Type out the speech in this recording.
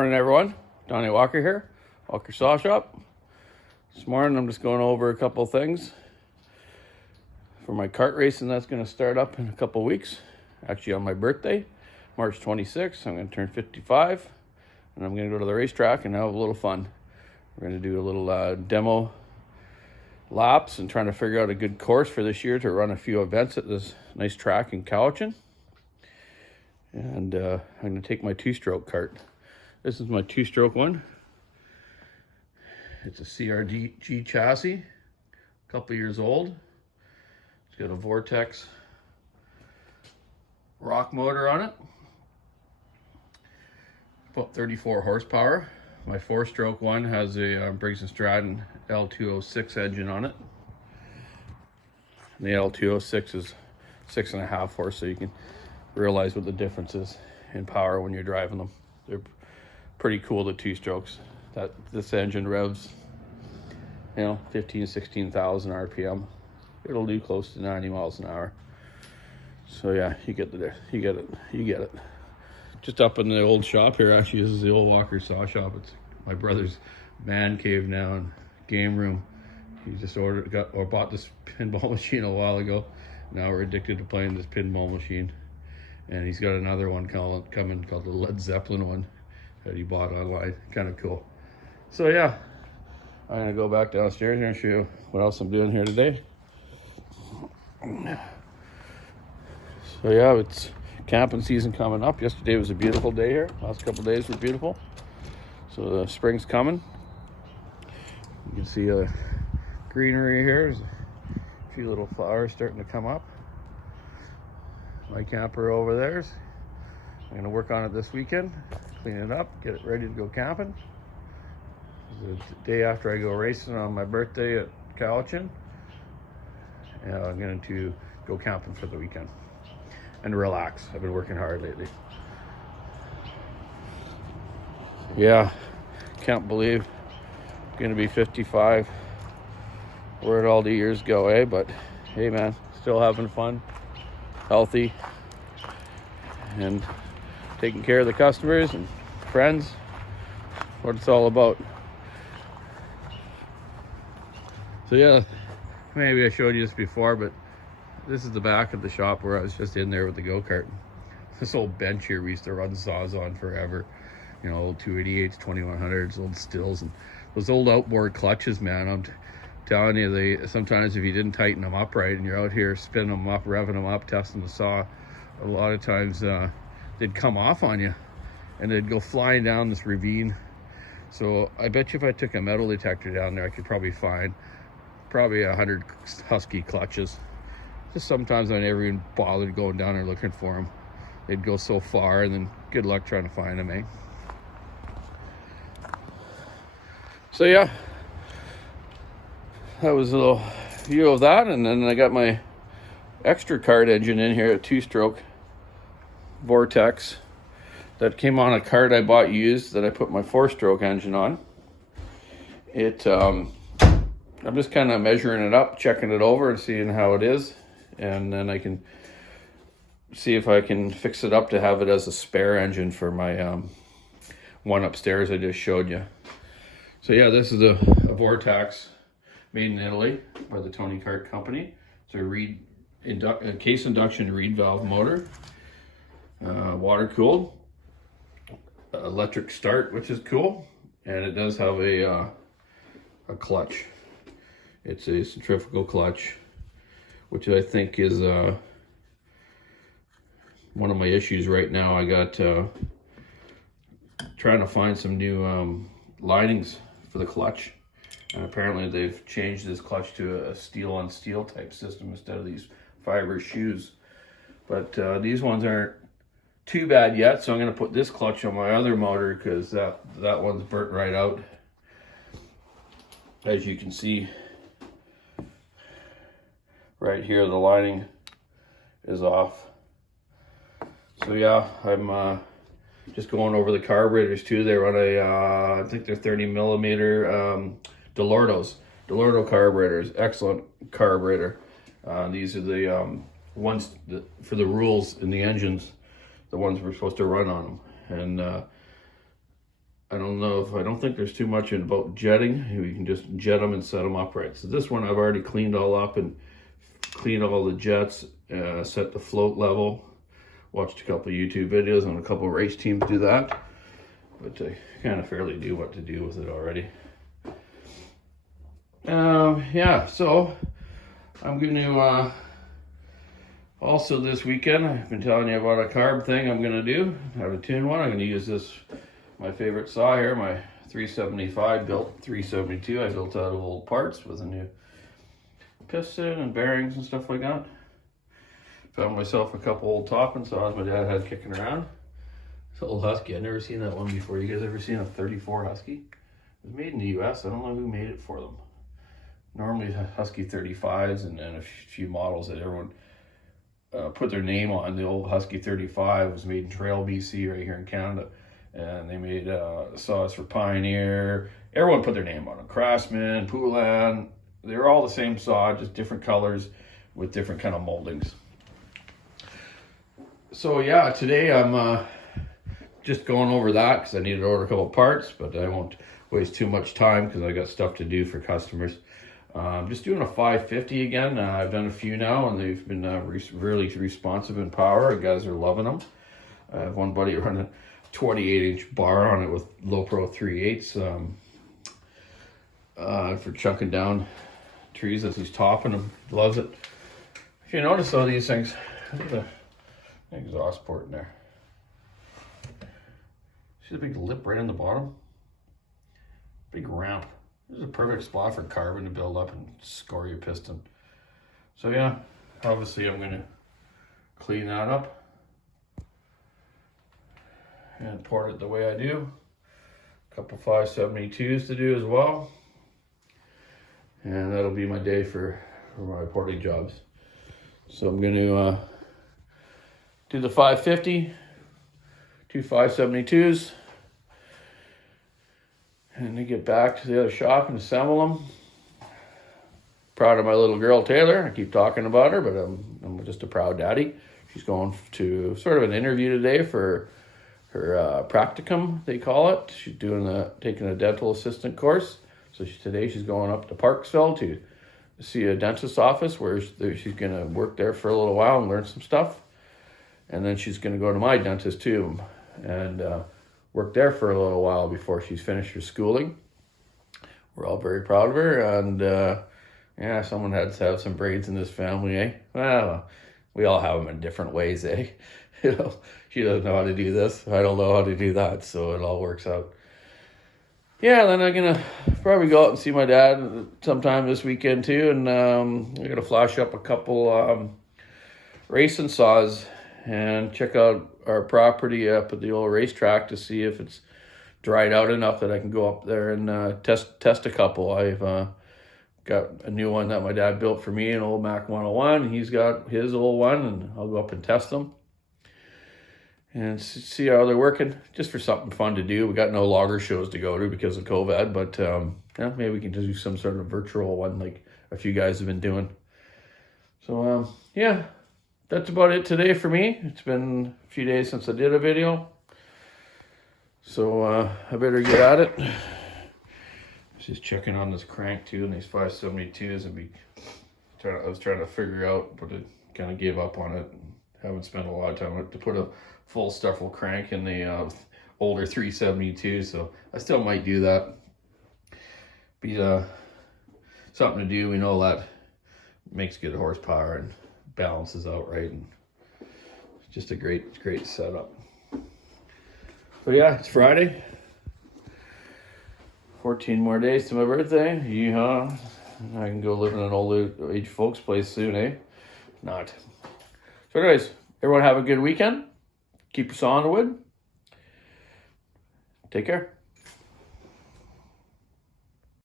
Morning everyone, Donnie Walker here, Walker Saw Shop. This morning I'm just going over a couple of things for my kart racing that's going to start up in a couple of weeks. Actually on my birthday, March 26th, I'm going to turn 55 and I'm going to go to the racetrack and have a little fun. We're going to do a little demo laps and trying to figure out a good course for this year to run a few events at this nice track in Cowichan. And I'm going to take my two-stroke kart. This is my two-stroke one. It's a CRG chassis, a couple years old. It's got a Vortex rock motor on it, about 34 horsepower. My four-stroke one has a Briggs & Stratton L206 engine on it. And the L206 is 6.5 horse, so you can realize what the difference is in power when you're driving them. They're pretty cool, the two strokes. This engine revs, 16,000 RPM. It'll do close to 90 miles an hour. So yeah, you get it. Just up in the old shop here. Actually, this is the old Walker Saw Shop. It's my brother's man cave now and game room. He just bought this pinball machine a while ago. Now we're addicted to playing this pinball machine. And he's got another one coming called the Led Zeppelin one that he bought online. Kind of cool. So yeah, I'm gonna go back downstairs here and show you what else I'm doing here today. So yeah, it's camping season coming up. Yesterday was a beautiful day here. Last couple of days were beautiful. So the spring's coming. You can see a greenery here. There's a few little flowers starting to come up. My camper over there. I'm going to work on it this weekend, clean it up, get it ready to go camping. The day after I go racing on my birthday at Cowichan, and I'm going to go camping for the weekend and relax. I've been working hard lately. Yeah, can't believe I'm going to be 55. Where'd all the years go, eh? But hey man, still having fun, healthy, and taking care of the customers and friends. What it's all about. So yeah, maybe I showed you this before, but this is the back of the shop where I was just in there with the go-kart. This old bench here we used to run saws on forever. Old 288s, 2100s, old stills, and those old outboard clutches, man. I'm telling you, they sometimes if you didn't tighten them up right and you're out here spinning them up, revving them up, testing the saw, a lot of times they'd come off on you and they'd go flying down this ravine. So I bet you if I took a metal detector down there, I could probably find 100 Husky clutches. Just sometimes I never even bothered going down there looking for them. They'd go so far, and then good luck trying to find them, eh? So yeah, that was a little view of that, and then I got my extra kart engine in here, a two-stroke Vortex that came on a kart I bought used that I put my four-stroke engine on. I'm just kind of measuring it up, checking it over and seeing how it is, and then I can see if I can fix it up to have it as a spare engine for my one upstairs I just showed you. So yeah, this is a Vortex made in Italy by the Tony Kart company. It's a case induction reed valve motor, water cooled, electric start, which is cool, and it does have a clutch. It's a centrifugal clutch, which I think is one of my issues right now. I got trying to find some new linings for the clutch, and apparently they've changed this clutch to a steel on steel type system instead of these fiber shoes. But these ones aren't too bad yet, so I'm going to put this clutch on my other motor because that one's burnt right out. As you can see right here, the lining is off. So yeah, I'm just going over the carburetors too. They run I think they're 30 millimeter Delorto carburetors. Excellent carburetor. These are the ones that, for the rules in the engines, the ones we're supposed to run on them. And I don't think there's too much about jetting. You can just jet them and set them upright. So this one I've already cleaned all up and cleaned all the jets, set the float level. Watched a couple of YouTube videos on a couple of race teams do that. But I kind of fairly knew what to do with it already. Yeah, so I'm going to also this weekend, I've been telling you about a carb thing I'm going to do. I have a tune one. I'm going to use this, my favorite saw here, my 375 built 372. I built out of old parts with a new piston and bearings and stuff like that. Found myself a couple old topping saws my dad had kicking around. It's an old Husky. I've never seen that one before. You guys ever seen a 34 Husky? It was made in the US. I don't know who made it for them. Normally Husky 35s and a few models that everyone put their name on. The old Husky 35 was made in Trail, BC, right here in Canada. And they made saws for Pioneer. Everyone put their name on them. Craftsman, Poulan. They're all the same saw, just different colors with different kind of moldings. So yeah, today I'm just going over that because I needed to order a couple parts, but I won't waste too much time because I got stuff to do for customers. I'm just doing a 550 again. I've done a few now and they've been really responsive in power. The guys are loving them. I have one buddy running a 28-inch bar on it with low pro 3/8 for chunking down trees as he's topping them. Loves it. If you notice though, these things, look at the exhaust port in there. See the big lip right in the bottom? Big ramp. This is a perfect spot for carbon to build up and score your piston. So yeah, obviously I'm going to clean that up and port it the way I do. A couple 572s to do as well. And that'll be my day for my porting jobs. So I'm going to do the 550, 2 572s, and then get back to the other shop and assemble them. Proud of my little girl Taylor. I keep talking about her, but I'm just a proud daddy. She's going to sort of an interview today for her practicum, they call it. She's taking a dental assistant course. So today she's going up to Parksville to see a dentist's office where she's going to work there for a little while and learn some stuff. And then she's going to go to my dentist too and work there for a little while before she's finished her schooling. We're all very proud of her. And yeah, someone had to have some braids in this family, eh? Well, we all have them in different ways, eh? You know, she doesn't know how to do this. I don't know how to do that. So it all works out. Yeah, then I'm going to probably go out and see my dad sometime this weekend too. And I'm going to flash up a couple racing saws and check out our property up at the old racetrack to see if it's dried out enough that I can go up there and test a couple. I've got a new one that my dad built for me, an old Mac 101. He's got his old one, and I'll go up and test them and see how they're working, just for something fun to do. We got no logger shows to go to because of COVID, but yeah, maybe we can just do some sort of virtual one like a few guys have been doing. So yeah, that's about it today for me. It's been a few days since I did a video, so I better get at it. Just checking on this crank too, and these 572s, and I was trying to figure out, but I kind of gave up on it. Haven't spent a lot of time to put a full Stuffle crank in the older 372, so I still might do that. Be something to do. We know that makes good horsepower and balances out right, and it's just a great setup. But yeah, it's Friday. 14 more days to my birthday. Yeehaw. I can go live in an old age folks place soon, eh? Not. So anyways, everyone have a good weekend. Keep your saw on the wood. Take care.